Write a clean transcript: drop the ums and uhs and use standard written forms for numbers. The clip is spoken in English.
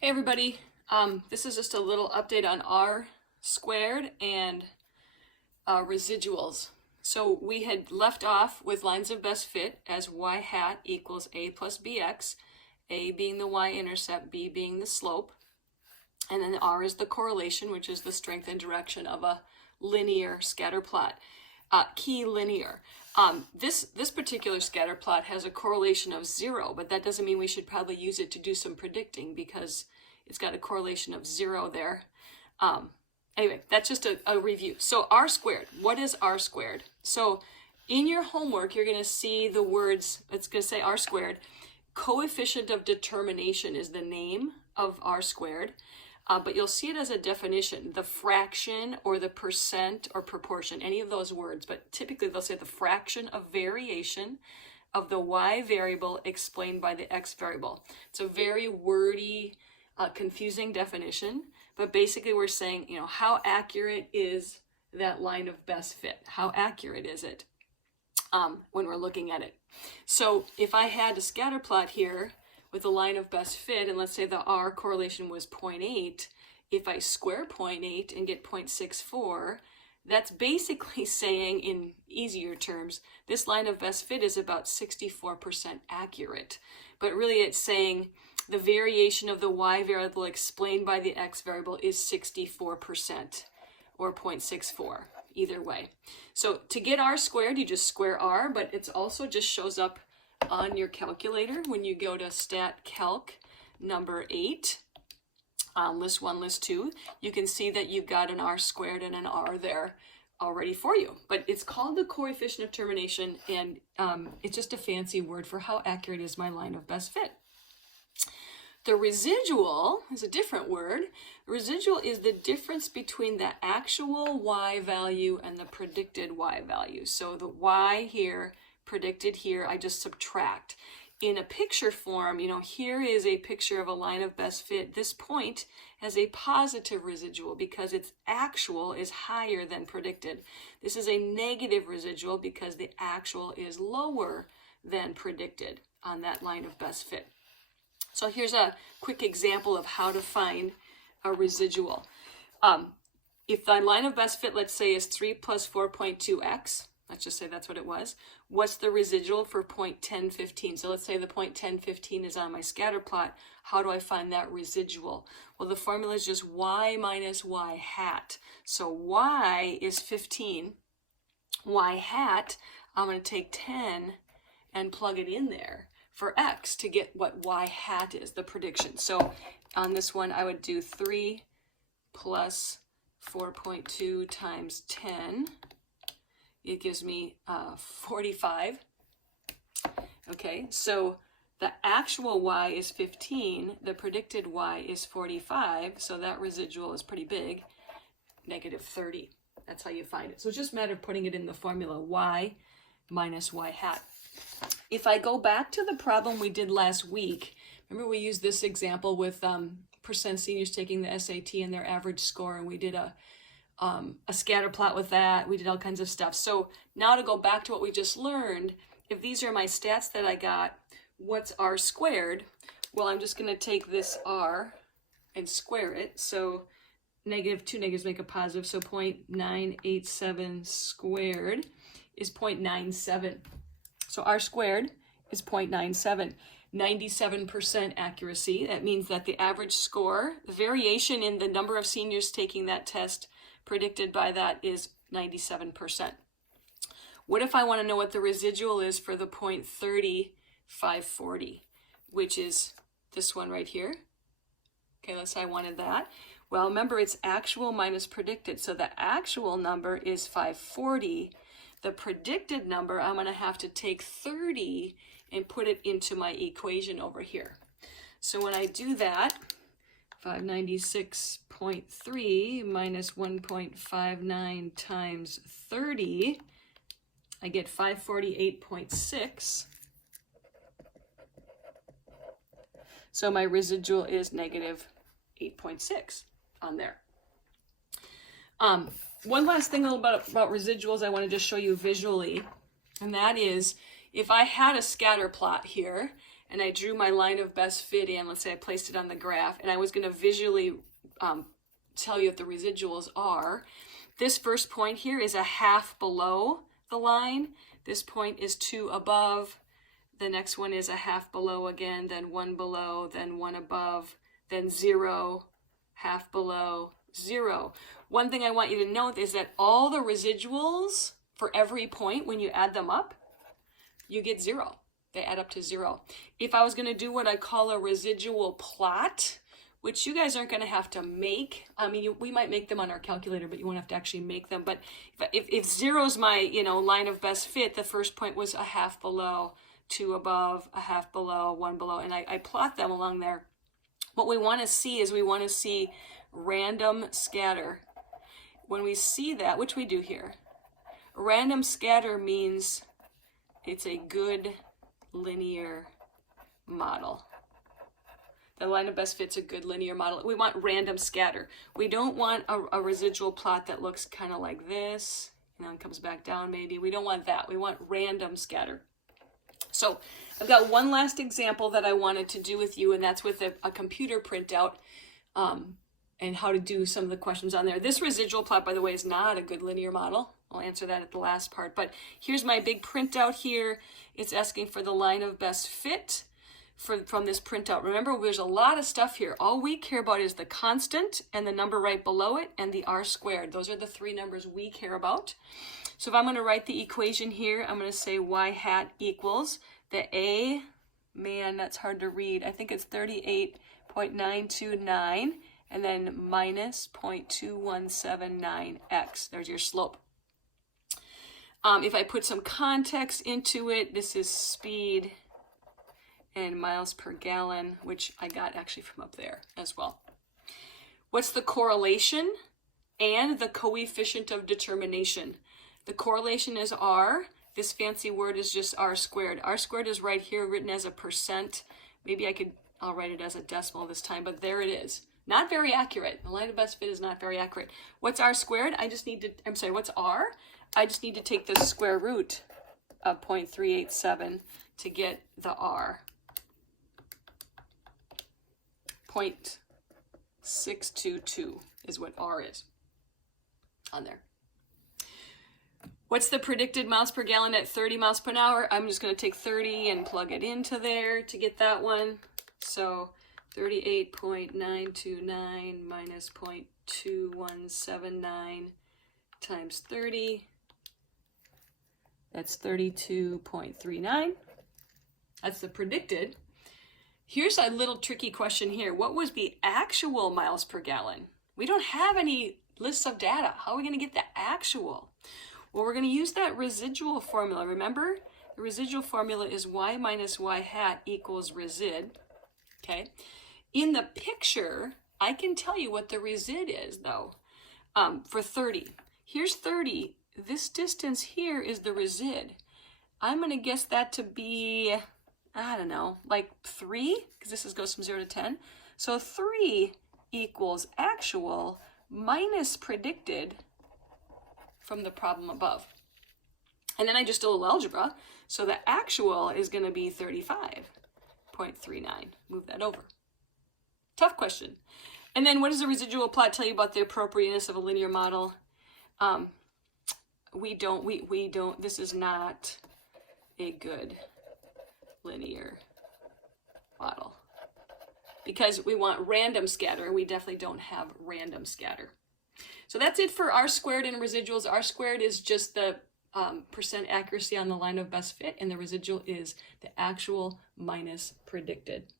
Hey everybody, this is just a little update on R squared and residuals. So we had left off with lines of best fit as y hat equals a plus bx, a being the y-intercept, b being the slope, and then R is the correlation, which is the strength and direction of a linear scatter plot. Key linear. This particular scatter plot has a correlation of 0, but that doesn't mean we should probably use it to do some predicting because it's got a correlation of 0 there. Anyway, that's just a review. So R squared, what is R squared? So in your homework, you're going to see the words, it's going to say R squared. Coefficient of determination is the name of R squared. But you'll see it as a definition, the fraction or the percent or proportion, any of those words, but typically they'll say the fraction of variation of the y variable explained by the x variable. It's a very wordy, confusing definition, but basically we're saying, how accurate is that line of best fit? How accurate is it when we're looking at it? So if I had a scatter plot here, with the line of best fit, and let's say the R correlation was 0.8, if I square 0.8 and get 0.64, that's basically saying, in easier terms, this line of best fit is about 64% accurate. But really it's saying the variation of the y variable explained by the x variable is 64%, or 0.64, either way. So to get R squared, you just square R, but it also just shows up on your calculator when you go to Stat Calc number 8, list 1, list 2, you can see that you've got an R squared and an R there already for you. But it's called the coefficient of termination, and it's just a fancy word for how accurate is my line of best fit. The residual is a different word. The residual is the difference between the actual y value and the predicted y value. So the y here predicted here, I just subtract. In a picture form, here is a picture of a line of best fit. This point has a positive residual because its actual is higher than predicted. This is a negative residual because the actual is lower than predicted on that line of best fit. So here's a quick example of how to find a residual. If the line of best fit, let's say, is 3 plus 4.2x, let's just say that's what it was. What's the residual for 0.1015? So let's say the 0.1015 is on my scatter plot. How do I find that residual? Well, the formula is just y minus y hat. So y is 15. Y hat, I'm going to take 10 and plug it in there for x to get what y hat is, the prediction. So on this one, I would do 3 plus 4.2 times 10. It gives me 45. Okay, so the actual y is 15, the predicted y is 45, so that residual is pretty big, negative 30. That's how you find it. So it's just a matter of putting it in the formula, y minus y hat. If I go back to the problem we did last week, remember we used this example with percent seniors taking the SAT and their average score, and we did a scatter plot with that. We did all kinds of stuff. So now to go back to what we just learned, if these are my stats that I got, what's R squared? Well, I'm just going to take this R and square it. So negative, two negatives make a positive. So 0.987 squared is 0.97. So R squared is 0.97. 97% accuracy. That means that the average score, the variation in the number of seniors taking that test predicted by that is 97%. What if I want to know what the residual is for the 0.30 540, which is this one right here? Okay, let's say I wanted that. Well, remember it's actual minus predicted. So the actual number is 540. The predicted number, I'm going to have to take 30 and put it into my equation over here. So when I do that, 596.3 minus 1.59 times 30, I get 548.6. So my residual is negative 8.6 on there. One last thing about residuals I want to just show you visually, and that is if I had a scatter plot here and I drew my line of best fit in, let's say I placed it on the graph, and I was going to visually tell you what the residuals are. This first point here is a half below the line. This point is 2 above. The next one is a half below again, then 1 below, then 1 above, then 0, half below, 0. One thing I want you to note is that all the residuals for every point, when you add them up, you get 0. They add up to 0. If I was going to do what I call a residual plot, which you guys aren't going to have to make. I mean, we might make them on our calculator, but you won't have to actually make them. But if 0 is my, line of best fit, the first point was a half below, 2 above, a half below, 1 below, and I plot them along there. What we want to see is we want to see random scatter. When we see that, which we do here, random scatter means it's a good linear model. The line of best fit's a good linear model. We want random scatter. We don't want a residual plot that looks kind of like this and then comes back down maybe. We don't want that. We want random scatter. So I've got one last example that I wanted to do with you, and that's with a computer printout and how to do some of the questions on there. This residual plot, by the way, is not a good linear model. I'll answer that at the last part. But here's my big printout here. It's asking for the line of best fit from this printout. Remember, there's a lot of stuff here. All we care about is the constant and the number right below it and the r squared. Those are the 3 numbers we care about. So if I'm going to write the equation here, I'm going to say y hat equals the a, man, that's hard to read. I think it's 38.929 and then minus 0.2179x. There's your slope. If I put some context into it, this is speed and miles per gallon, which I got actually from up there as well. What's the correlation and the coefficient of determination? The correlation is r. This fancy word is just r squared. R squared is right here written as a percent. Maybe I'll write it as a decimal this time, but there it is. Not very accurate. The line of best fit is not very accurate. What's r squared? What's r? I just need to take the square root of 0.387 to get the r. 0.622 is what r is on there. What's the predicted miles per gallon at 30 miles per hour? I'm just going to take 30 and plug it into there to get that one. So 38.929 minus 0.2179 times 30. That's 32.39. That's the predicted. Here's a little tricky question here. What was the actual miles per gallon? We don't have any lists of data. How are we going to get the actual? Well, we're going to use that residual formula. Remember, the residual formula is y minus y hat equals resid. Okay. In the picture, I can tell you what the resid is, though, for 30. Here's 30. This distance here is the resid. I'm going to guess that to be, I don't know, like 3, because this goes from 0 to 10. So 3 equals actual minus predicted from the problem above. And then I just did a little algebra. So the actual is going to be 35.39. Move that over. Tough question. And then what does the residual plot tell you about the appropriateness of a linear model? We don't, this is not a good linear model because we want random scatter, and we definitely don't have random scatter. So that's it for r squared and residuals. R squared is just the percent accuracy on the line of best fit, and the residual is the actual minus predicted.